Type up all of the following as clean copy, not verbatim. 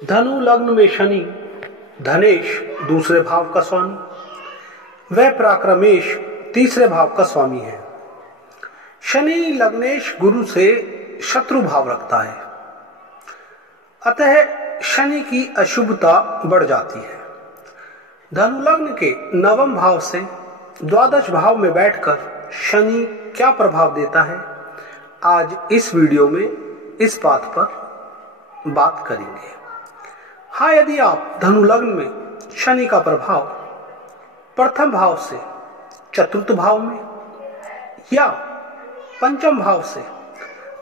धनु लग्न में शनि धनेश दूसरे भाव का स्वामी, वह पराक्रमेश तीसरे भाव का स्वामी है। शनि लग्नेश गुरु से शत्रु भाव रखता है, अतः शनि की अशुभता बढ़ जाती है। धनु लग्न के नवम भाव से द्वादश भाव में बैठकर शनि क्या प्रभाव देता है, आज इस वीडियो में इस बात पर बात करेंगे। हाँ, यदि आप धनु लग्न में शनि का प्रभाव प्रथम भाव से चतुर्थ भाव में या पंचम भाव से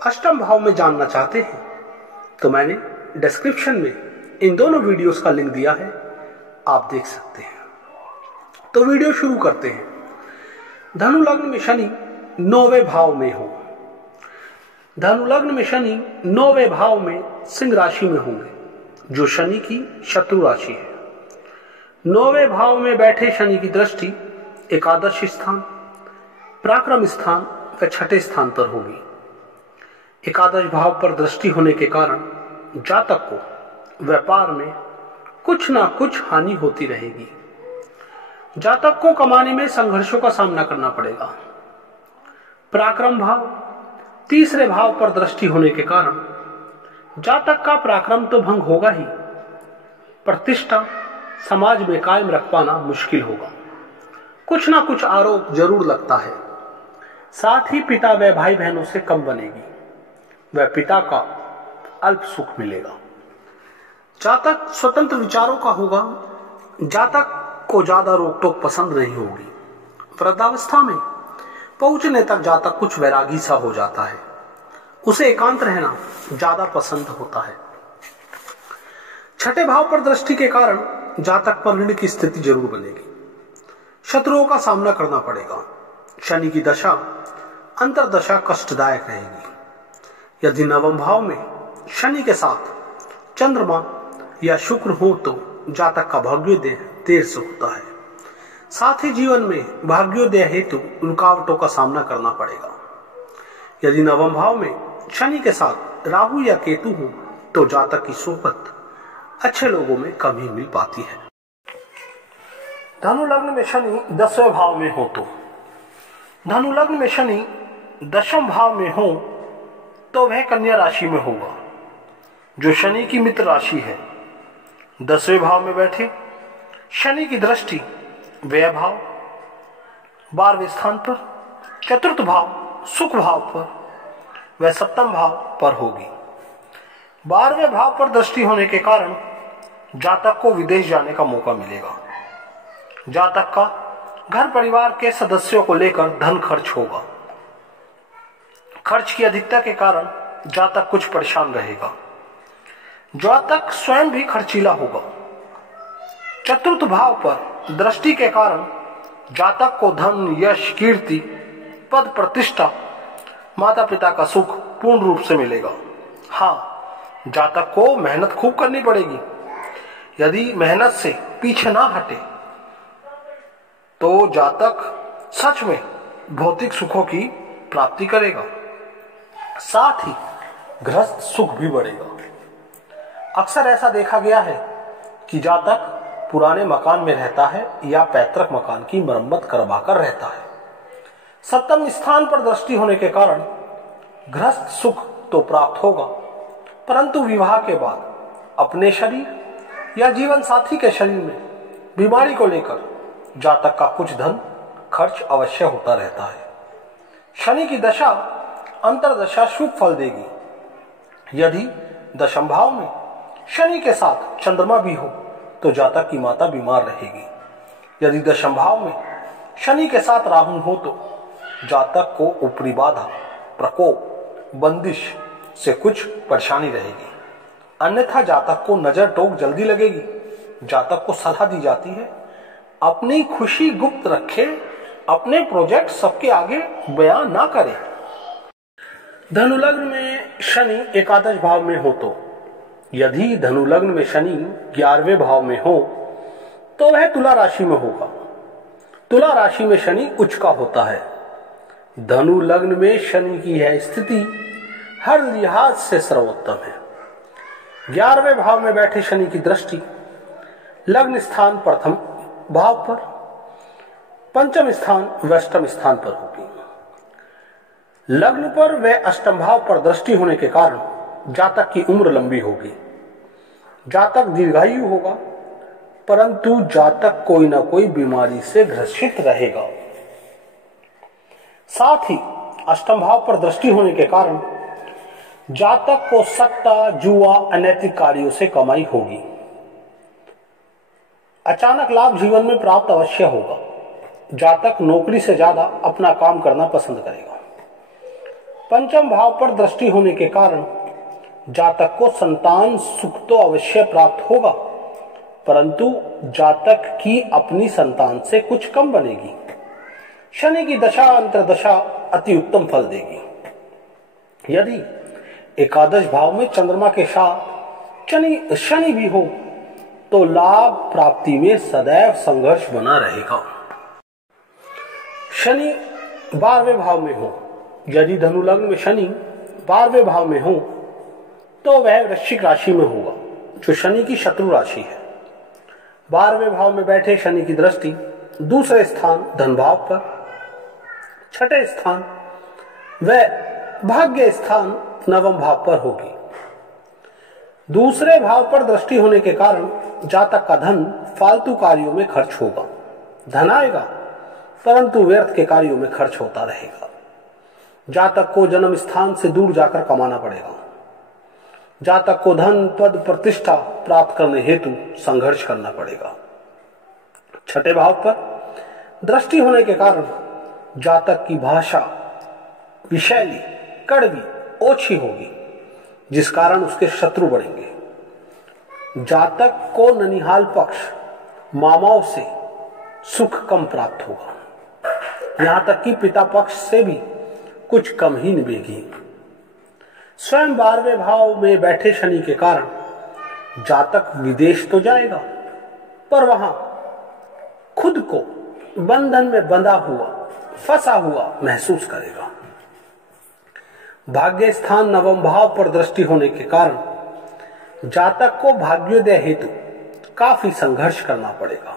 अष्टम भाव में जानना चाहते हैं तो मैंने डिस्क्रिप्शन में इन दोनों वीडियोस का लिंक दिया है, आप देख सकते हैं। तो वीडियो शुरू करते हैं। धनु लग्न में शनि 9वें भाव में हो। धनु लग्न में शनि 9वें भाव में सिंह राशि में होंगे, जो शनि की शत्रु राशि है। 9वें भाव में बैठे शनि की दृष्टि एकादश स्थान, पराक्रम स्थान व छठे स्थान पर होगी। एकादश भाव पर दृष्टि होने के कारण जातक को व्यापार में कुछ ना कुछ हानि होती रहेगी। जातक को कमाने में संघर्षों का सामना करना पड़ेगा। पराक्रम भाव तीसरे भाव पर दृष्टि होने के कारण जातक का पराक्रम तो भंग होगा ही, प्रतिष्ठा समाज में कायम रख पाना मुश्किल होगा। कुछ ना कुछ आरोप जरूर लगता है। साथ ही पिता व भाई बहनों से कम बनेगी, वह पिता का अल्प सुख मिलेगा। जातक स्वतंत्र विचारों का होगा। जातक को ज्यादा रोक टोक पसंद नहीं होगी। वृद्धावस्था में पहुंचने तक जातक कुछ वैरागी सा हो जाता है, उसे एकांत रहना ज्यादा पसंद होता है। छठे भाव पर दृष्टि के कारण जातक पर ऋण की स्थिति जरूर बनेगी। शत्रुओं का सामना करना पड़ेगा। शनि की दशा अंतरदशा कष्टदायक रहेगी। यदि नवम भाव में शनि के साथ चंद्रमा या शुक्र हो तो जातक का भाग्योदय देर से होता है। साथ ही जीवन में भाग्योदय हेतु रुकावटों का सामना करना पड़ेगा। यदि नवम भाव में शनि के साथ राहु या केतु हो तो जातक की सोहबत अच्छे लोगों में कम ही मिल पाती है। धनु लग्न में शनि 10वें भाव में हो तो धनु लग्न में शनि 10वें भाव में हो तो वह कन्या राशि में होगा, जो शनि की मित्र राशि है। 10वें भाव में बैठे शनि की दृष्टि व्यय भाव 12वें स्थान पर, चतुर्थ भाव सुख भाव पर वह सप्तम भाव पर होगी। 12वें भाव पर दृष्टि होने के कारण जातक को विदेश जाने का मौका मिलेगा। जातक का घर परिवार के सदस्यों को लेकर धन खर्च होगा। खर्च की अधिकता के कारण जातक कुछ परेशान रहेगा। जातक स्वयं भी खर्चीला होगा। चतुर्थ भाव पर दृष्टि के कारण जातक को धन, यश, कीर्ति, पद, प्रतिष्ठा, माता पिता का सुख पूर्ण रूप से मिलेगा। हाँ, जातक को मेहनत खूब करनी पड़ेगी। यदि मेहनत से पीछे ना हटे तो जातक सच में भौतिक सुखों की प्राप्ति करेगा। साथ ही गृहस्थ सुख भी बढ़ेगा। अक्सर ऐसा देखा गया है कि जातक पुराने मकान में रहता है या पैतृक मकान की मरम्मत करवाकर रहता है। सप्तम स्थान पर दृष्टि होने के कारण गृहस्थ सुख तो प्राप्त होगा, परंतु विवाह के बाद अपने शरीर या जीवन साथी के शरीर में बीमारी को लेकर जातक का कुछ धन खर्च अवश्य होता रहता है। शनि की दशा अंतरदशा शुभ फल देगी। यदि दशम भाव में शनि के साथ चंद्रमा भी हो तो जातक की माता बीमार रहेगी। यदि दशम भाव में शनि के साथ राहु हो तो जातक को ऊपरी बाधा, प्रकोप, बंदिश से कुछ परेशानी रहेगी। अन्यथा जातक को नजर टोक जल्दी लगेगी। जातक को सलाह दी जाती है अपनी खुशी गुप्त रखे, अपने प्रोजेक्ट सबके आगे बयान ना करे। धनु लग्न में शनि एकादश भाव में हो तो यदि धनु लग्न में शनि 11वें भाव में हो तो वह तुला राशि में होगा। तुला राशि में शनि उच्च का होता है। धनु लग्न में शनि की यह स्थिति हर लिहाज से सर्वोत्तम है। 11वें भाव में बैठे शनि की दृष्टि लग्न स्थान प्रथम भाव पर, पंचम स्थान व अष्टम स्थान पर होगी। लग्न पर व अष्टम भाव पर दृष्टि होने के कारण जातक की उम्र लंबी होगी, जातक दीर्घायु होगा, परंतु जातक कोई ना कोई बीमारी से ग्रसित रहेगा। साथ ही अष्टम भाव पर दृष्टि होने के कारण जातक को सट्टा, जुआ, अनैतिक कार्यों से कमाई होगी। अचानक लाभ जीवन में प्राप्त अवश्य होगा। जातक नौकरी से ज्यादा अपना काम करना पसंद करेगा। पंचम भाव पर दृष्टि होने के कारण जातक को संतान सुख तो अवश्य प्राप्त होगा, परंतु जातक की अपनी संतान से कुछ कम बनेगी। शनि की दशा अंतर्दशा अति उत्तम फल देगी। यदि एकादश भाव में चंद्रमा के साथ शनि भी हो तो लाभ प्राप्ति में सदैव संघर्ष बना रहेगा। शनि 12वें भाव में हो, यदि धनु लग्न में शनि 12वें भाव में हो तो वह वृश्चिक राशि में होगा, जो शनि की शत्रु राशि है। 12वें भाव में बैठे शनि की दृष्टि दूसरे स्थान धन भाव पर, छठे स्थान व भाग्य स्थान नवम भाव पर होगी। दूसरे भाव पर दृष्टि होने के कारण जातक का धन फालतू कार्यों में खर्च होगा। धन आएगा परंतु व्यर्थ के कार्यों में खर्च होता रहेगा। जातक को जन्म स्थान से दूर जाकर कमाना पड़ेगा। जातक को धन, पद, प्रतिष्ठा प्राप्त करने हेतु संघर्ष करना पड़ेगा। छठे भाव पर दृष्टि होने के कारण जातक की भाषा विषैली, कड़वी, ओछी होगी, जिस कारण उसके शत्रु बढ़ेंगे। जातक को ननिहाल पक्ष, मामाओं से सुख कम प्राप्त होगा। यहां तक कि पिता पक्ष से भी कुछ कम ही निभेगी। स्वयं 12वें भाव में बैठे शनि के कारण जातक विदेश तो जाएगा, पर वहां खुद को बंधन में बंधा हुआ, फंसा हुआ महसूस करेगा। भाग्य स्थान नवम भाव पर दृष्टि होने के कारण जातक को भाग्योदय हेतु काफी संघर्ष करना पड़ेगा।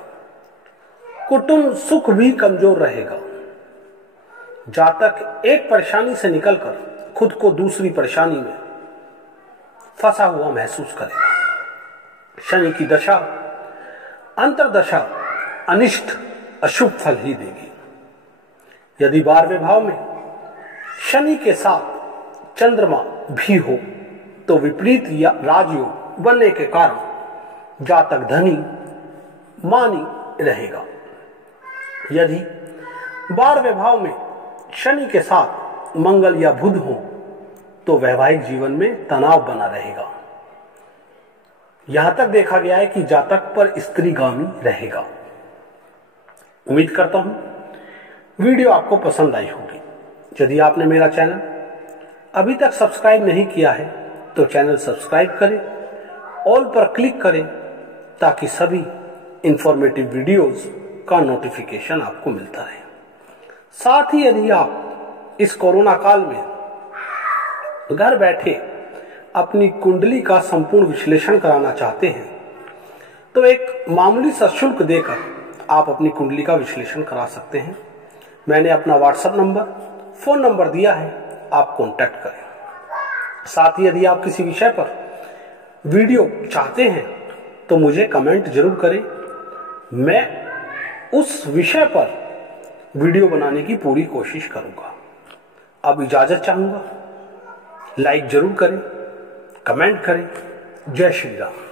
कुटुंब सुख भी कमजोर रहेगा। जातक एक परेशानी से निकलकर खुद को दूसरी परेशानी में फंसा हुआ महसूस करेगा। शनि की दशा अंतर्दशा अनिष्ट, अशुभ फल ही देगी। यदि 12वें भाव में शनि के साथ चंद्रमा भी हो तो विपरीत या राजयोग बनने के कारण जातक धनी, मानी रहेगा। यदि 12वें भाव में शनि के साथ मंगल या बुध हो तो वैवाहिक जीवन में तनाव बना रहेगा। यहां तक देखा गया है कि जातक पर स्त्रीगामी रहेगा। उम्मीद करता हूं वीडियो आपको पसंद आई होगी। यदि आपने मेरा चैनल अभी तक सब्सक्राइब नहीं किया है तो चैनल सब्सक्राइब करें, ऑल पर क्लिक करें ताकि सभी इंफॉर्मेटिव वीडियोस का नोटिफिकेशन आपको मिलता रहे। साथ ही यदि आप इस कोरोना काल में घर बैठे अपनी कुंडली का संपूर्ण विश्लेषण कराना चाहते हैं तो एक मामूली सा शुल्क देकर आप अपनी कुंडली का विश्लेषण करा सकते हैं। मैंने अपना व्हाट्सएप नंबर, फोन नंबर दिया है, आप कांटेक्ट करें। साथ ही यदि आप किसी विषय पर वीडियो चाहते हैं तो मुझे कमेंट जरूर करें। मैं उस विषय पर वीडियो बनाने की पूरी कोशिश करूंगा। अब इजाजत चाहूंगा। लाइक जरूर करें, कमेंट करें। जय श्री राम।